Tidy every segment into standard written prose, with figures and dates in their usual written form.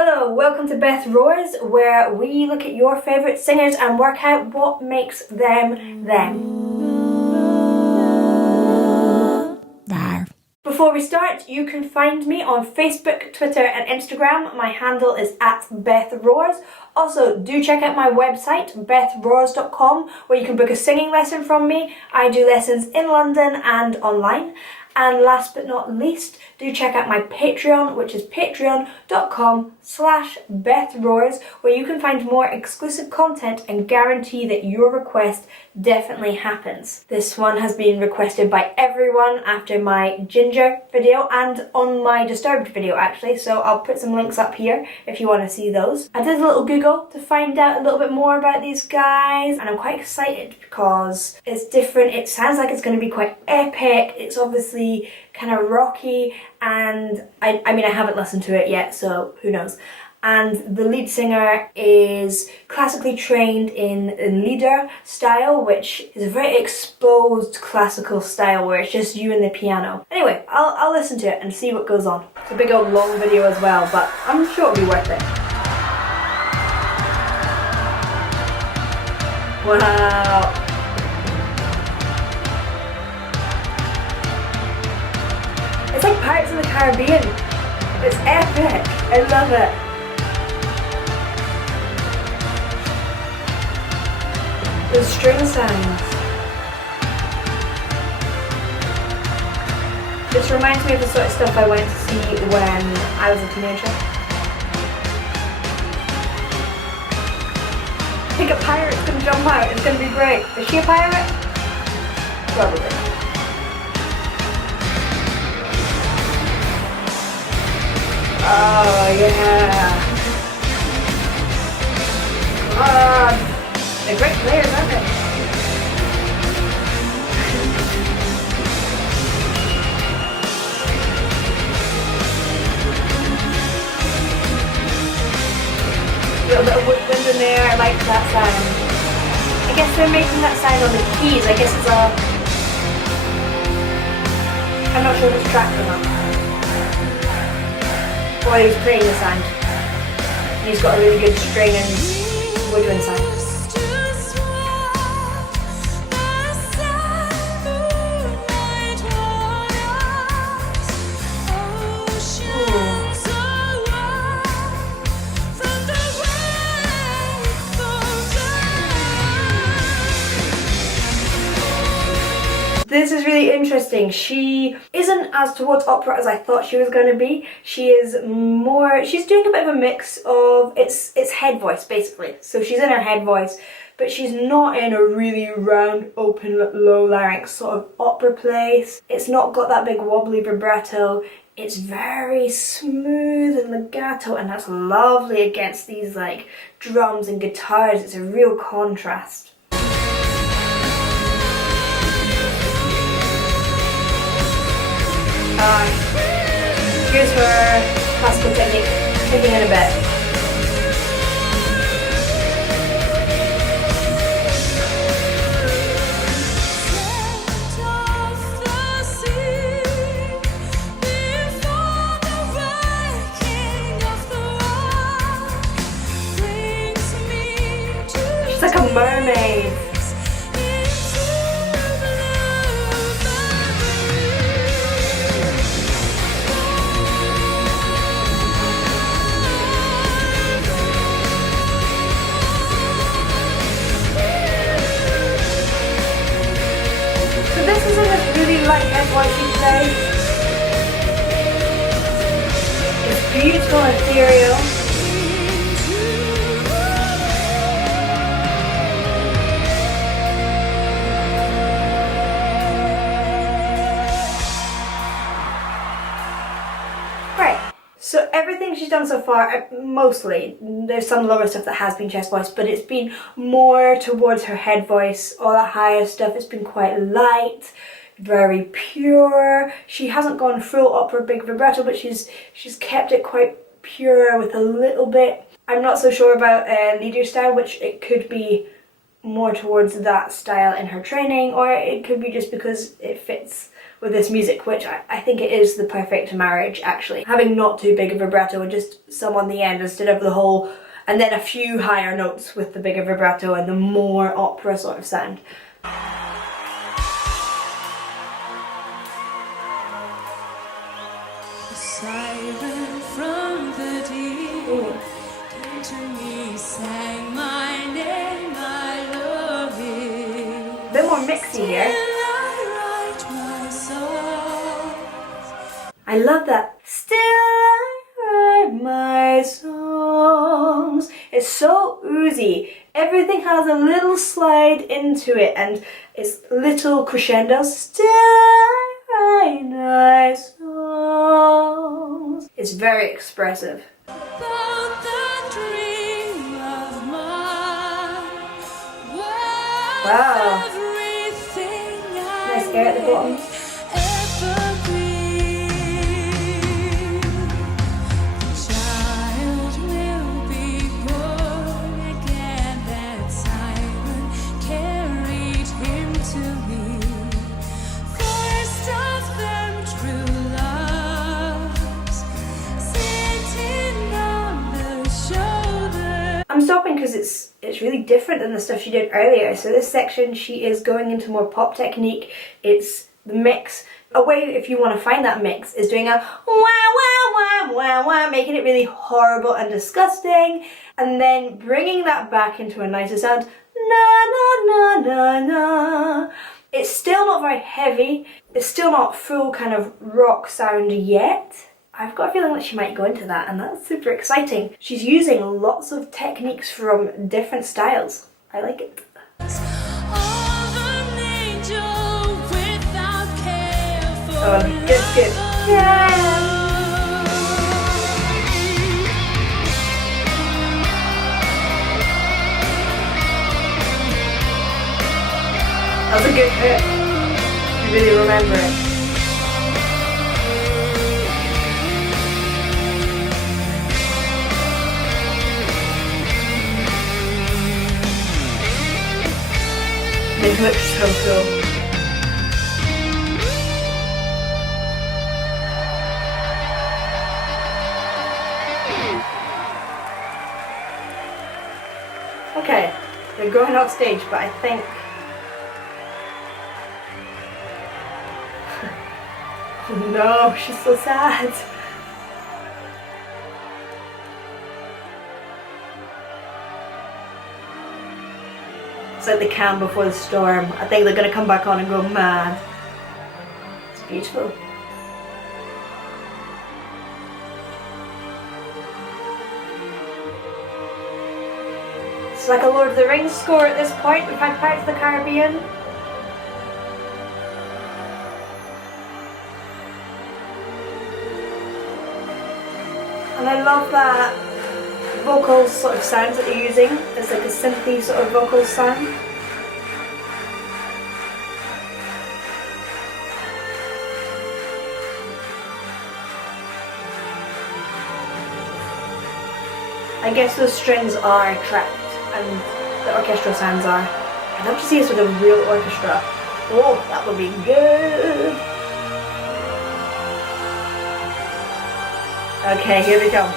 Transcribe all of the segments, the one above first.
Hello, welcome to Beth Roars, where we look at your favourite singers and work out what makes them them. Before we start, you can find me on Facebook, Twitter and Instagram. My handle is @BethRoars. Also, do check out my website, bethroars.com, where you can book a singing lesson from me. I do lessons in London and online. And last but not least, do check out my Patreon, which is patreon.com/BethRoars, where you can find more exclusive content and guarantee that your request definitely happens. This one has been requested by everyone after my Ginger video and on my Disturbed video actually, so I'll put some links up here if you want to see those. I did a little Google to find out a little bit more about these guys, and I'm quite excited because it's different. It sounds like it's going to be quite epic. It's obviously kind of rocky, and I mean I haven't listened to it yet, so who knows. And the lead singer is classically trained in lieder style, which is a very exposed classical style where it's just you and the piano. Anyway, I'll listen to it and see what goes on. It's a big old long video as well, but I'm sure it'll be worth it. Wow. It's like Pirates of the Caribbean. It's epic. I love it. The string sounds. This reminds me of the sort of stuff I went to see when I was a teenager. I think a pirate's gonna jump out. It's gonna be great. Is she a pirate? Probably. Oh yeah. They're great players, aren't they? A little bit of woodwind in there, I like that sound. I guess they're making that sound on the keys. I guess it's I'm not sure if it's tracked or not. While he's playing the sound. And he's got a really good string and woodwind sound. This is really interesting. She isn't as towards opera as I thought she was going to be. She's doing a bit of a mix of, it's head voice basically. So she's in her head voice, but she's not in a really round, open, low larynx sort of opera place. It's not got that big wobbly vibrato. It's very smooth and legato, and that's lovely against these like drums and guitars. It's a real contrast. Here's her classical technique, kicking in a bit. She's like a mermaid. This is a really light head voice she plays. It's beautiful and ethereal. Right, so everything she's done so far, mostly, there's some lower stuff that has been chest voice, but it's been more towards her head voice. All that higher stuff, it's been quite light, very pure. She hasn't gone full opera big vibrato, but she's kept it quite pure with a little bit. I'm not so sure about lieder style, which it could be more towards that style in her training, or it could be just because it fits with this music, which I think it is the perfect marriage actually. Having not too big a vibrato and just some on the end instead of the whole, and then a few higher notes with the bigger vibrato and the more opera sort of sound. Siren from the deep came to me, sang my name, I love it. A bit more mixy here. I love that. Still I write my songs. It's so oozy. Everything has a little slide into it and it's little crescendos. Still I write my songs. It's very expressive. About that dream of mine, Wow. everything Nice air at the bottom. I'm stopping because it's really different than the stuff she did earlier. So this section, she is going into more pop technique. It's the mix. A way, if you want to find that mix, is doing a wah wah wah wah wah, making it really horrible and disgusting, and then bringing that back into a nicer sound. Na na na na na. It's still not very heavy. It's still not full kind of rock sound yet. I've got a feeling that she might go into that, and that's super exciting. She's using lots of techniques from different styles. I like it. Oh, good, good. Yeah. That was a good hit. I really remember it. It looks so cool. Okay, they're going off stage, but I think... Oh no, she's so sad. It's like the calm before the storm. I think they're gonna come back on and go mad. It's beautiful. It's like a Lord of the Rings score at this point. We've had Pirates of the Caribbean. And I love that vocal sort of sounds that you're using. It's like a synthy sort of vocal sound. I guess those strings are trapped and the orchestral sounds are. I'd love to see us with a real orchestra. Oh, that would be good. Okay, here we go.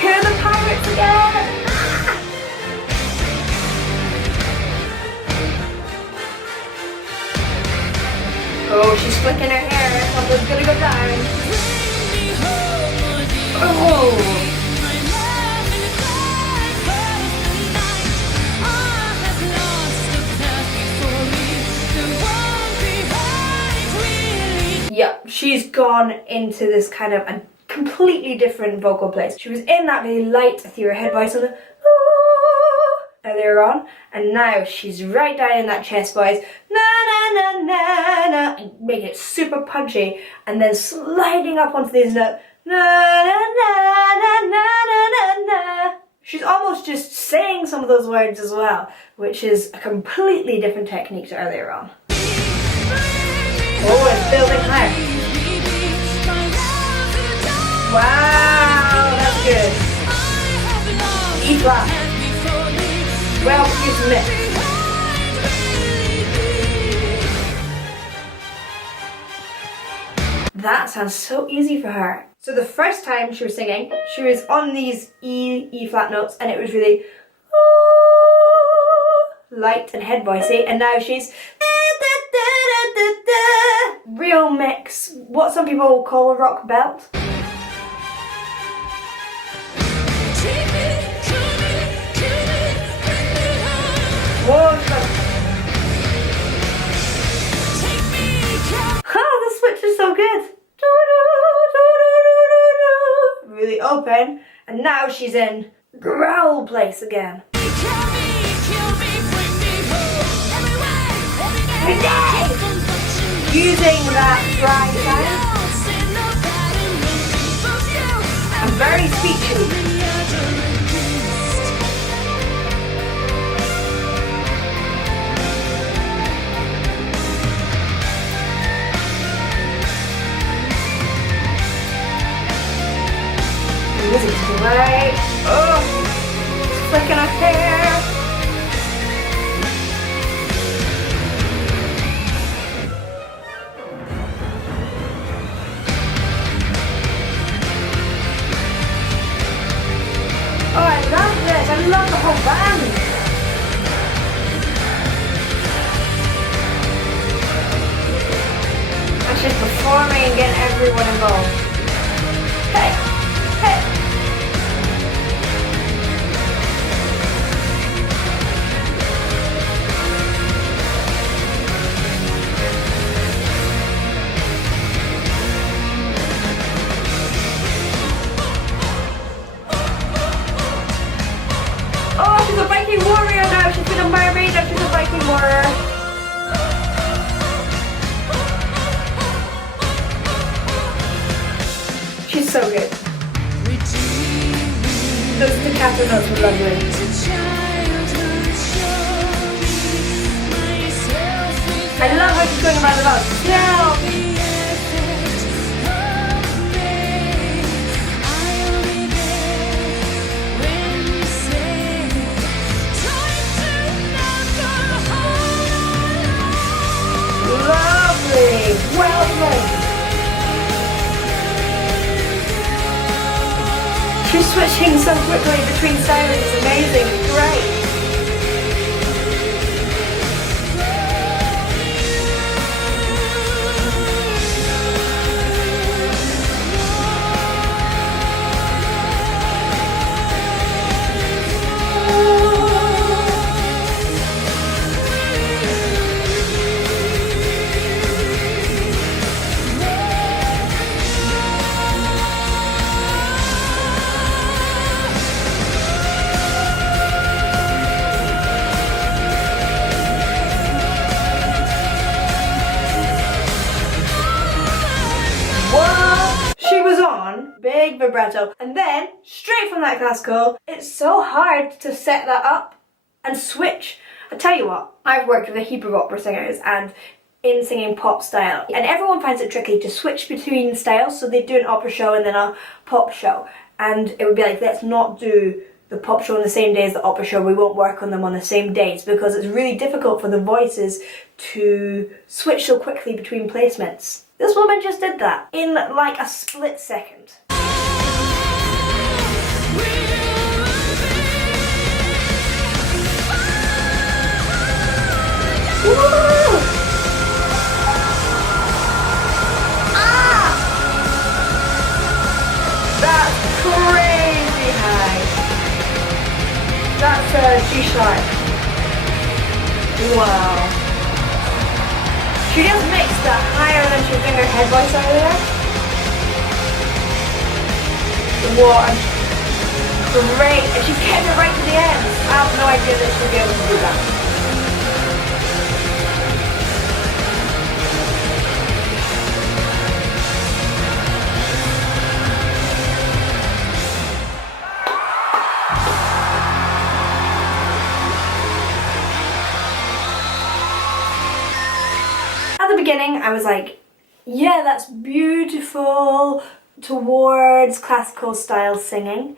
Here are the pirates again! Oh, she's flicking her hair. Something's gonna go down. Oh! Yep, she's gone into this kind of a completely different vocal place. She was in that really light through her head voice on the earlier on, and now she's right down in that chest voice, na na na na na, and making it super punchy, and then sliding up onto these notes, na na na na na na na na. She's almost just saying some of those words as well, which is a completely different technique to earlier on. Oh, it's building higher. Wow, that's good. flat. Well produced mix. That sounds so easy for her. So the first time she was singing, she was on these E flat notes and it was really light and head voicey, and now she's real mix, what some people call a rock belt. Whoa, the switch is so good. Really open, and now she's in growl place again. Using that dry sound. I'm very speechy. Music's great. Oh, flicking her hair. Oh, I love this. I love the whole band. And she's performing and getting everyone involved. Hey, hey. She's a Viking warrior now. She's been a mermaid, now she's a Viking warrior. She's so good. Those staccato notes were lovely. I love how she's going around the house. Yeah. Well done. She's switching so quickly between styles, it's amazing, it's great. Big vibrato, and then straight from that classical, it's so hard to set that up and switch. I tell you what, I've worked with a heap of opera singers and in singing pop style, and everyone finds it tricky to switch between styles, so they do an opera show and then a pop show, and it would be like, let's not do the pop show on the same day as the opera show, we won't work on them on the same days because it's really difficult for the voices to switch so quickly between placements. This woman just did that in like a split second. Woo! Ah! That's crazy high. That's a G-sharp. Wow. She just makes that higher than she's doing her head voice over there. What? Great. And she kept it right to the end. I have no idea that she'll be able to do that. At the beginning, I was like, yeah, that's beautiful towards classical style singing.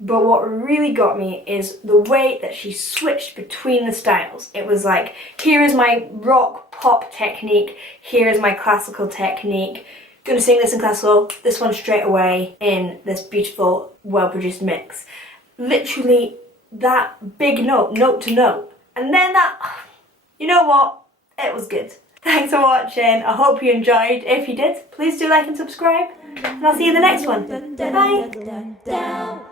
But what really got me is the way that she switched between the styles. It was like, here is my rock pop technique, here is my classical technique. Gonna sing this in classical, this one straight away in this beautiful, well-produced mix. Literally that big note, note to note. And then that, you know what? It was good. Thanks for watching. I hope you enjoyed. If you did, please do like and subscribe. And I'll see you in the next one. Bye.